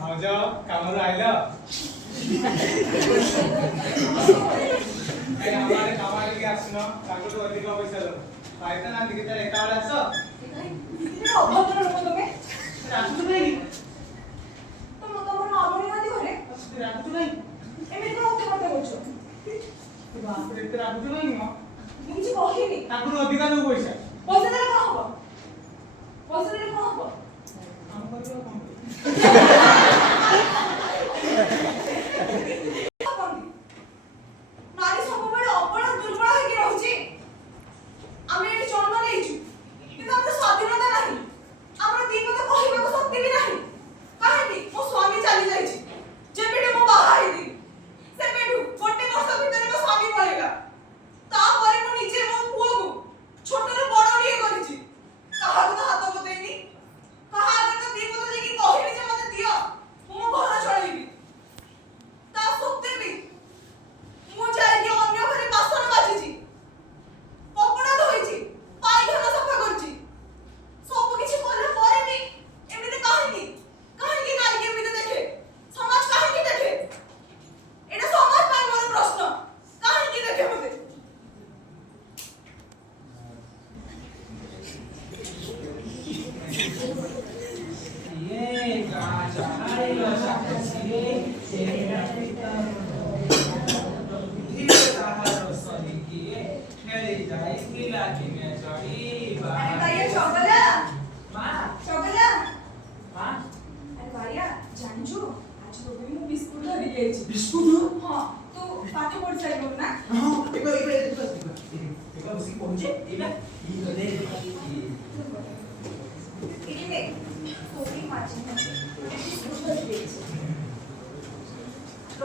भाऊजा कामावर राहिलं आम्हाला कामाला की असणं चांगलं अधिक पैसा पाहिजे ना तिथे तर एका वेळा असं राखू नाही तो मग आपण मध्ये घरे राखू नाही एमिति को उठे मते बोलছো बापरे ते राखू नाही मग କିଛି କହିନି ତାକୁ ଅଧିକା ଦଉ ପଇସା ପଇସା ଦେଲେ କଣ ହବ ପଇସା ଦେଲେ କଣ ହବ କାମ କରିବ କଣ नारी सबବେଳେ ଅବଳ ଦୁର୍ବଳ ହେଇକି ରହୁଛି ଆମେ ଏଠି ଜନ୍ମ ନେଇଛୁ କିନ୍ତୁ ଆମର ସ୍ୱାଧୀନତା ନାହିଁ ଆମର ଦି ପଦ କହିବାକୁ ଶକ୍ତି ବି ନାହିଁ କାହିଁକି ମୋ ସ୍ୱାମୀ ଚାଲି ଯାଇଛି ଯେବେଠୁ ମୁଁ ବାହା ହେଇଥିଲି ସେବେଠୁ ଗୋଟେ ବର୍ଷ ଭିତରେ ମୋ ସ୍ୱାମୀ ପଳେଇଲା ତାପରେ ମୁଁ ନିଜେ ମୋ ପୁଅକୁ ଛୋଟରୁ ବଡ଼ ଟିଏ କରିଛି କାହାକୁ ତ ହାତ ବତେଇନି କାହା ଆଗରେ ତ ଦି ପଦ ଯାଇକି କହିନି ଯେ ମତେ ଦିଅ ମୁଁ ମୋ ଘର ଚଳେଇବି ତା ସତ୍ତ୍ୱେ ବି ମୁଁ ଯାଇକି ଅନ୍ୟ ଘରେ ବାସନ ମାଜିଛି କପଡ଼ା ଧୋଇଛି ପାଇଖାନା ସଫା କରିଛି ସବୁ କିଛି କଲା ପରେ ବି ଏମିତି କାହିଁକି କାହିଁକି ନାରୀକି ଏମିତି ଦେଖେ ସମାଜ କାହିଁକି ଦେଖେ ଏଇଟା ସମାଜ ପାଇଁ ମୋର ପ୍ରଶ୍ନ କାହିଁକି ଦେଖେ ମତେ बिस्कुट हाँ तो पाठ पढ़ साइलो ना हां एक बसी पहुंचे इला दे इले कोई माची बिस्कुट दिएछि तो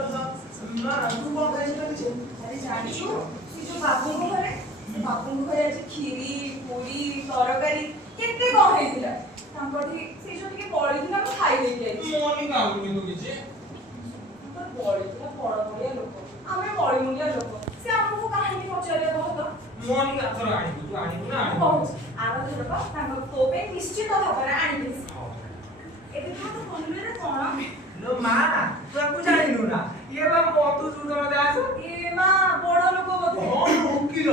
मां तू कौन खाइछ किछ अरे जानिछु से जो बाबू को घरे आज खीरी पूरी तरकारी केते कौन हेतिला तांपठी से जो टिके पळिथिला हम खाइ ले जाई मोनी काम किनु किछ पर पळिथिला पळपळिया लोक आमे पळिमुलिया लोक से हमको कहानी पचारे कहत मोनी आथर आनी तू आनी ना बहुत आरो धरब तांको तोपे निश्चित भाବରେ आनिबिस एबे तो कहले रे कोन लो मां तू आपको जानिनु ना ये बा मधु सुदन दास ए मा बड़ लोक बोते हां उकिल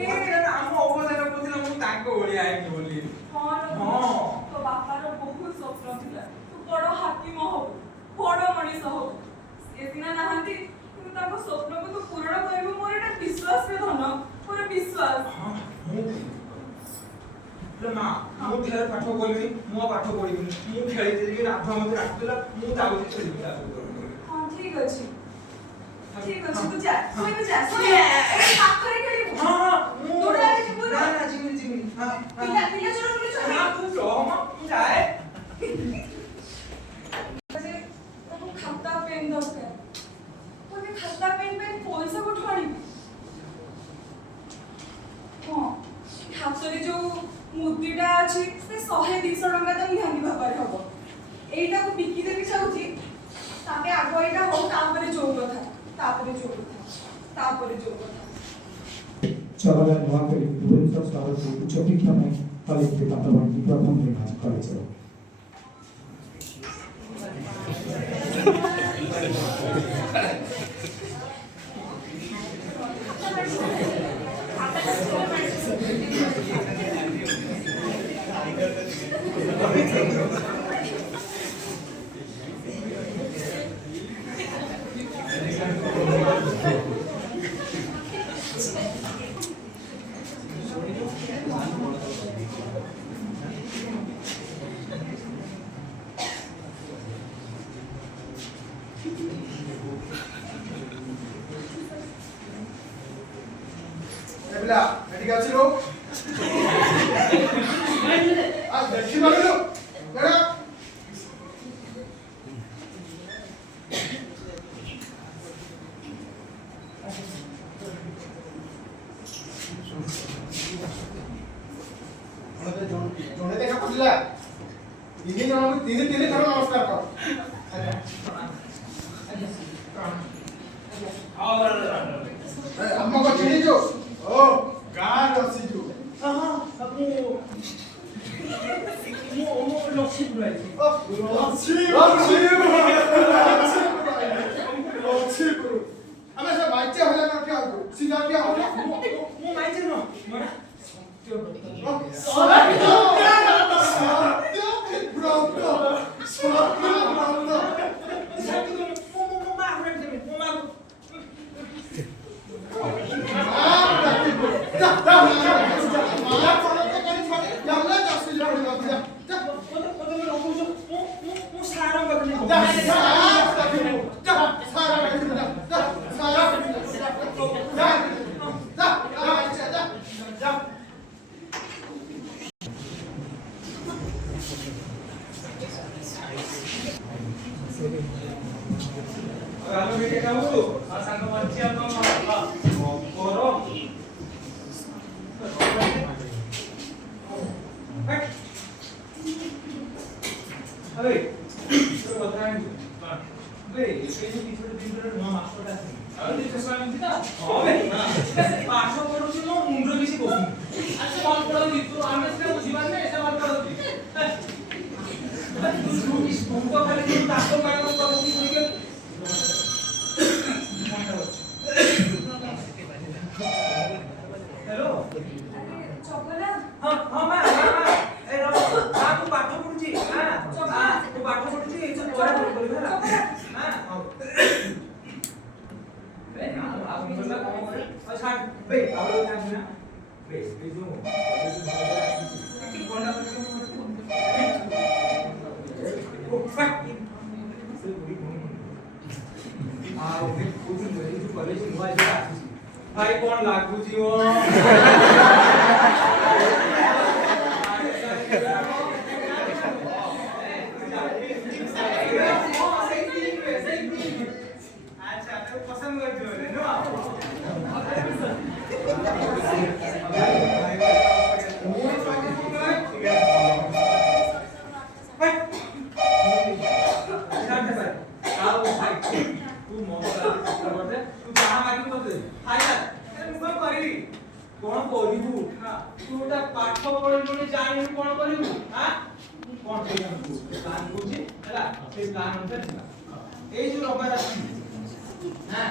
ये हम अवदान करथिला मु ताको ओळी आइनी बोली हां हां तो बापार बहुत स्वप्न थिला तू बड़ हाकिम हो बड़ मनीष हो एतिना नाहंती तू ताको स्वप्न को तू पूर्ण करबो मोर एटा विश्वास रे धन मोर विश्वास हां लो मां मु धेर पाठ बोलबी मु पाठ पढिबी मु खेली देबी राधा मते राखतिला मु जाउची खेलिबी हां ठीक अछि तू जा सोई जा सोई ए पाखरे खेलिबो हां हां तोड़ा जिबो ना ना जिमी हां पिला पिला चलो बोले हां तू लो मां जाए ताको खाता पेन दरकार तोने खाता पेन पे पैसा को ठाणी हां हातरे जो मुद्दीटा अछि से 100-200 टका तो निहानी भाବରେ हबो एइटा को बिकी देबी चाहूची ताके आगो एइटा हो तापरे जो कथा चलना नवाकरी भुवनेश्वर सहरको उच्च शिक्षामै कलेज वातावरण प्रथम निर्माण कलेज हो एबला एटी गाछि रो आ देखि बालो एडा ଜଣେ ଦେଖା ପଡ଼ିଲା ତିନି ଜଣଙ୍କୁ ତିନି ଥର ନମସ୍କାର କର ଆମ କଥା ଚିହ୍ନିଛୁ ଓ ଗାଁରେ ଆସିଛୁ ଲକ୍ଷ୍ମୀପୁର ଆମେ ସେ ବାଇଚେ ହେଲେ ନା କିଆ ହବୁ ସିଧା କିଆ ହବୁ ମୁଁ ମାଇଛି ନୁହଁ Kalau bikin kamu sangka panci apa korong? Hei, itu bataran itu. Hei, ini tidur mau masuk dah. Kalau di sesuatu kita, oh be, masuk korup sih mau mundur bisa kok. Asal mau korup itu, anda sudah musiman nih, saya mau korup itu. Buka kali itu takut main korup itu kan. Hello Chapala हां हां मैं ए रो हां तू पाठ पढुची हां तू पाठ पढुची ए तो तोरा बोल बोल हां हां बे ना आ बोलला काम करे अच्छा बे आवलो काम ना बे बे जो कि कोना ओ फक से पूरी आ ओके पूरी मेरी जो कॉलेज में हुआ है भाई कौन लागू जी वो अच्छा तो पसंद कर जो है ना कौन करिबू तू ता पाठ पढिलुनी जानि कोन करिबू हां कोन करिबू प्लान बुझी हला से प्लान होते ए जो रबर हां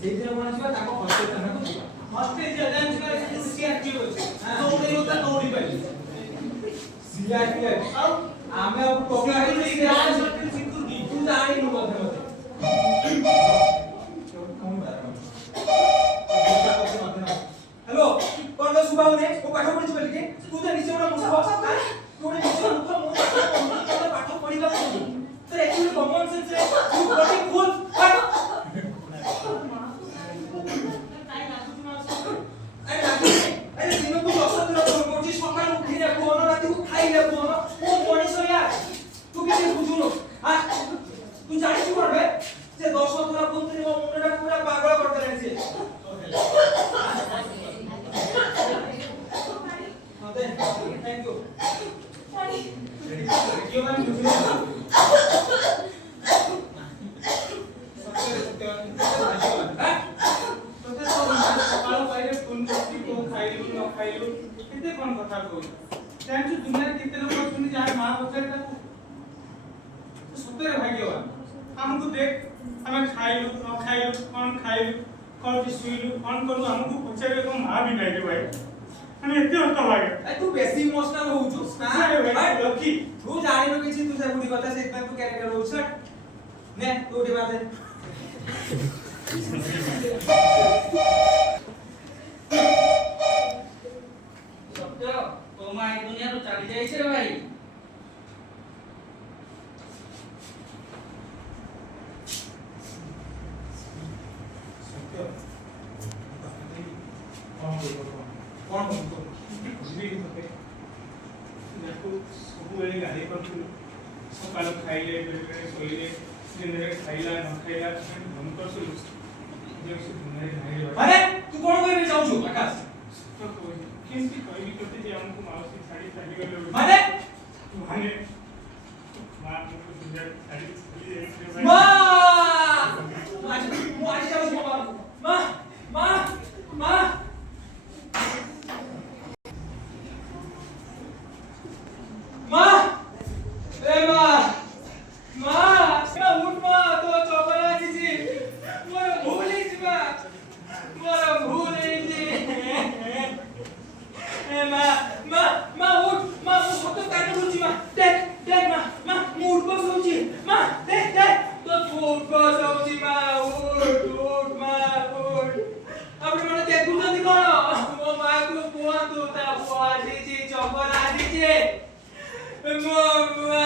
से जे कोन छिबा ताको हस्ते तने को छिबा हस्ते जे जान छिबा से सिआर की होछ हां दौड़ी होता दौड़ी पाई सिआर की आ आमे अब टोकला है से सिआर सर्किल सिक्कू दी तू जानि नु मते हेलो कौन लो सुबह ने वो पाठ पढ़ी बोली के तू तो नीचे वाला मुसा बात है तू ने नीचे मुखा मुखा पाठ पढ़ी का तो एक्चुअली कॉमन सेंस है तू बड़ी फुल अरे दिन को दस दिन तो मोची सकाळ उठी रे कोन राती को खाई ले कोन ओ मनीष यार तू के बुझुनो हां तू जानि कोन बे जे 10 थरा पुत्री मो मुंडा पूरा पागल कर देले से थैंक यू क्यों मैं मुझे कितने कौन कथा को जान दुनिया कितने लोग सुनी जाए मां बच्चे का सत्य भाग्यवान हमको देख हमें खाइलु न खाइलु कौन की सुइलु कौन करू हमको पछरे को मां भी नहीं दे भाई আমি এতে অত লাগে আই তু বেশি ইমোশনাল হউছু ভাই লকি তু জানিনো কিছু তু সে বুড়ি কথা সেটা তু ক্যারেক্টার হউছ নে তু উঠে বাদে সত্য তোমা এই দুনিয়া তো চালি যাইছে রে ভাই সত্য कौन बोलतो बुझली होते देखो सबुले गाड़ी पर सकाळ खाइले बेले सोइले दिनरे खाइला न खाइला हम कर सुलु जे दुनिया खाइले अरे तू कोण करी जाऊ छु आकाश तो କେମିତି କହିବି ତୋତେ ଯେ ଆମକୁ ମାଉସୀ ଛାଡ଼ି ଚାଲିଗଲେ ବୋଲି? ମାନେ ମାନେ ମା ଆମକୁ ଦୁନିଆରୁ ଛାଡ଼ି ଚାଲିଯାଇଥିଲେ ଭାଇ। ମା ମୁଁ ଆଜି ଯାଉଛି ମୋ ବାପାକୁ। ମା ମା ମା ମା ଏ ମା ମା ଉଠ ମା ତୋ ଚପଲ ଆସିଛି ମୋର ଭୁଲ ହେଇଛି ମା ମୋର ଭୁଲ ହେଇଛି ଏ ମା ମା ମା ଉଠ ମା ମୁଁ ସତ କାଟି ଦଉଛି ମା ଦେখ ଦେখ ମା ମା ମୁଁ ଉଠ ବସଉଛି ମା ଦେখ ଦେখ ତ ତୁ ଉଠ ବସଉଛି ମା ଉଠ ମା ଉଠ ଆପଣ ମାନେ ଦେଖୁଛନ୍ତି କଣ ମୋ ମାକୁ କୁହନ୍ତୁ ତା ପୁଅ ଆସିଛି ଚପଲ ଆସିଛି ମୋ ମା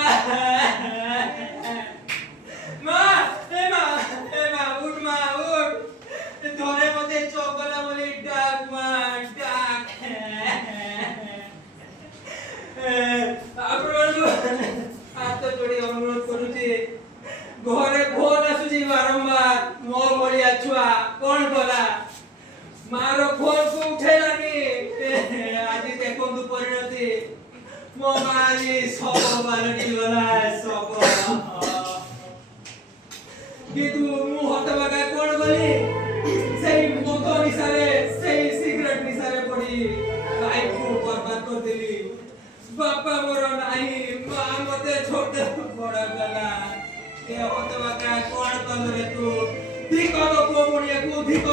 ମା ଏ ମା ଉଠ ମା ଉଠ ଧরে মতে চকলা বলে ডাক মা ডাক ଆପଣମାନଙ୍କୁ ହାତ ଯୋଡ଼ି ଅନୁରୋଧ କରୁଛି ଘରେ ଫୋନ ଆସୁଛି ବାରମ୍ବାର ମୋ ଭଳିଆ ଛୁଆ କଣ କଲା ମାର ଫୋନକୁ ଉଠେଇଲାନି ଆଜି ଦେଖନ୍ତୁ ପରିଣତି ମୋ ମା ଆଜି ଶବ ପାଲଟି ଗଲା ଶବ କିନ୍ତୁ ମୁଁ ହତବାକା କଣ କଲି ସେଇ ମଦ ନିଶାରେ ସେଇ ସିଗାରେଟ ନିଶାରେ ପଡି ଲାଇଫକୁ ବର୍ବାଦ କରିଦେଲି ବାପା ମୋର ନାହିଁ ମା ମତେ ଛୋଟ ବଡ କଲା ଏ ହତବାକା କଣ କଲୁ ରେ ତୁ ଧିକ ତ ପୁଅ ବୁଣିବାକୁ ଧିକ